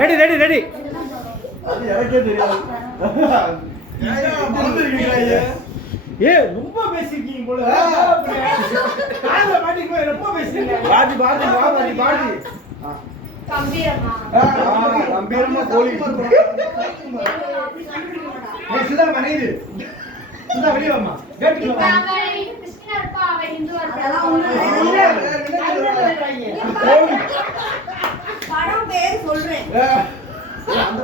Ready ready ready. ஏ ரொம்ப பேசிருக்கீங்க போல. ரொம்ப பேசுறீங்க. பாடி பாடி பாடி பாடி கம்பீரமா கம்பீரமா கோலி. சுதா மனைவி சுதா வெளிய வாமா. கேட்டுக்கு வா. கிருஷ்ணா இருப்பா அவ ஹிந்து வரா. படம் பேர் சொல்றேன். அந்த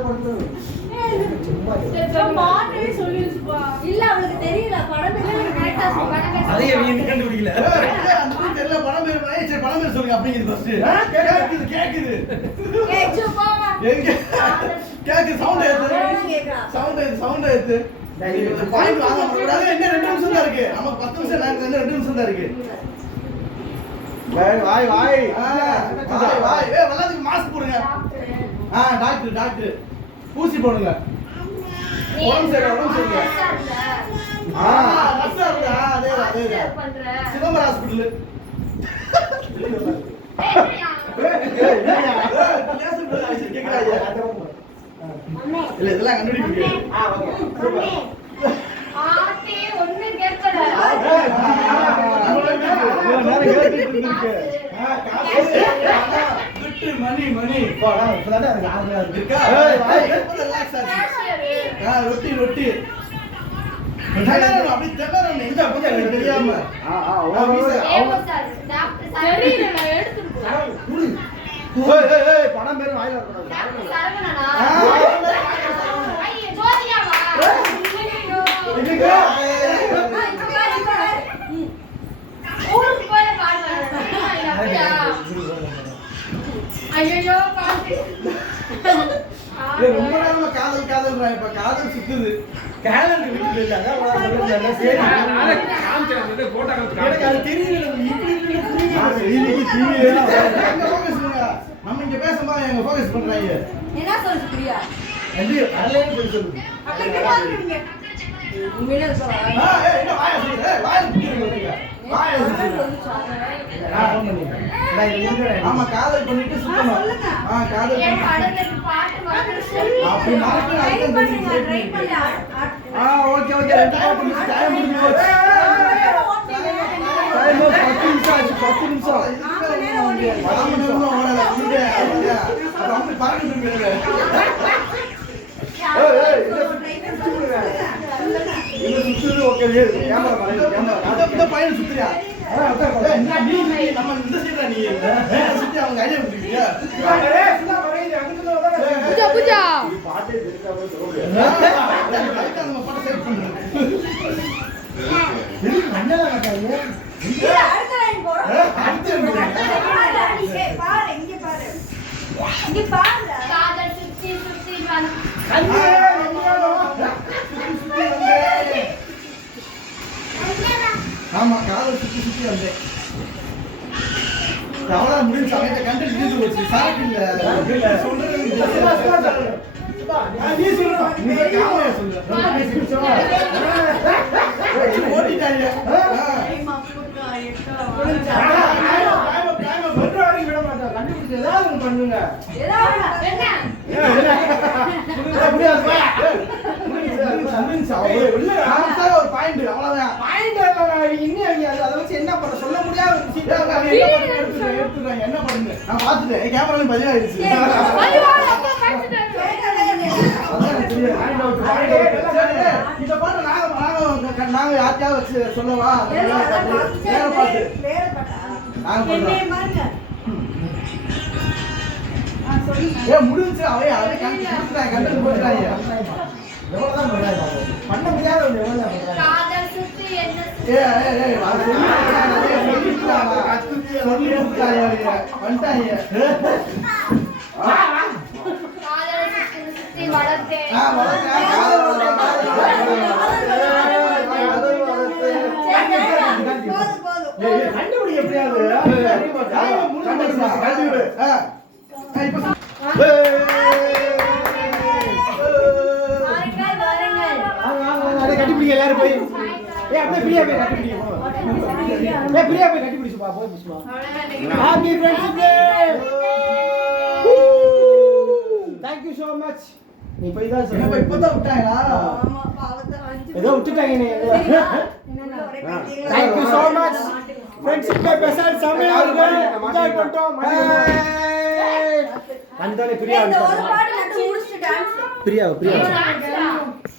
படத்துல மாட்டே சொல்லிருப்பா. இல்ல அவளுக்கு தெரியல படம் பேர் கரெக்ட்டா சொல்றாங்க. அதையே நீங்க கண்டுபிடிக்கல. அந்த தெரியல படம் பேர் பண்ணி சரி படம் பேர் சொல்லுங்க அப்படிங்கிறது ஃபர்ஸ்ட். கேக்குது. ஏய் சும்மாவா. எங்க கேக்குது சவுண்ட் சவுண்ட் ஏத்து. பாயிண்ட் வாங்க கூடாது. இன்னும் 2 நிமிஷம் தான் இருக்கு. நமக்கு 10 நிமிஷம் நேரம் இன்னும் 2 நிமிஷம் தான் இருக்கு. வாய் வாய் வாய். வாய் எல்லாத்துக்கும் மாஸ்க் போடுங்க. டாக்டர் ஊசி போடுங்க. உடம்பு சரியில்லை. அதே சிதம்பரம் ஹாஸ்பிட்டல். இல்ல இதெல்லாம் கண்டுபிடிக்க. ஆட்டே ஒண்ணு கேட்கல. மணி ரொட்டி அப்படி தெரியாம பணம் பேரும் வாயில ஐயோ பாட்டு ரொம்ப நேரமா காதல் இப்ப காதல் சுத்துது. கேலண்ட் வீட்டுல இல்ல. அதான் சொல்றேன். சரி நானே காமிச்சேன். போட்டோ காமிச்சேன். எனக்கு அது தெரியல. நம்ம இங்க பேசும்போது எங்க ஃபோக்கஸ் பண்றாங்க. என்ன சொல்ற பிரியா? அதுலயே போய் சொல்லு. அப்படி பாக்குறீங்க. உண்மையிலே சொல்றா. என்ன வாய சொல்லுங்க. வாய புடிங்க. வாய சொல்லுங்க. ஆமா காதல் பண்ணிட்டு சுத்தணும். காதல் ஏன் படத்துல பாட்டு வந்து அப்படி மாத்தி ட்ரை பண்ணுங்க. ஓகே ரெண்டு பாட்டு மிஸ் டைம் முடிஞ்சு போச்சு. டைம் 10 நிமிஷம் ஆச்சு. 10 நிமிஷம். நேரம் ஓடல. அது அப்படி பாருங்க திரும்ப. இந்த சுத்துது ஓகே. கேமரா இந்த பையன் சுத்துறியா? நம்ம இந்த சைடுல நீ சுத்தி அவங்க ஐடியா கொடுக்குறியா? பூஜா பூஜா பாட்டே தெரியாம சொல்ல முடியாது. நம்ம பாட்ட சேவ் பண்றோம். இது கண்ணல காட்டாங்க. அடுத்த லைன் போடு. பாரு இங்க பாரு. இங்க பாரு. காதல் சுத்தி சுத்தி வந்து ஆமா காதல் சுத்தி சுத்தி வந்தேன். அவ்வளவு முடிஞ்சு அவன் கண்டென்ட் நின்று போச்சு. சாக்கு இல்ல சொல்றது நீ சொல்ற நீ காமையா சொல்ற. ஓடிட்டாங்க. கண்டுபிடிச்சு ஏதாவது பண்ணுங்க. ஒரு பாயிண்ட் அவ்வளவுதான். அதை வச்சு என்ன பண்ண சொல்ல முடியாது. எடுத்துட்டாங்க. என்ன பண்ணுங்க நான் பார்த்துட்டேன். கேமரா பதிவாயிருச்சு. இத பாட்டு நாங்க யார்ட்டையாவது வச்சு சொல்லவா? வேற பாட்டு முடிஞ்சு அவைய கண்டென்ட் போட்டுட்டாங்க. எவ்வளவுதான் பண்ண முடியாத காதல் சுத்தி என்ன வந்துட்டாங்க. காதல் சுத்தி சுத்தி வளர்த்தேன் கண்டுபிடி எப்படியாவது கட்டிப்பிடிங்க எல்லாரும் போய். அப்படியே பிரியா போய் கட்டிப்பிடிங்க. பிரியா போய் கட்டிப்பிடிச்சுப்பா போய். Happy friendship day. மச். நீ போய் தான் என்னப்பா சொல்லு. இப்பதான் விட்டாங்களா? ஆமா பாவத்தை அஞ்சு ஏதோ விட்டுட்டாங்க நீ. Thank you so much. Friendship का पैसा समय आ गया. enjoy பண்ணிட்டோம். வந்தாலே பிரியா இந்த ஒரு வந்துட்டாங்க. பாட்டு மட்டும் முடிச்சிட்டு டான்ஸ் பிரியா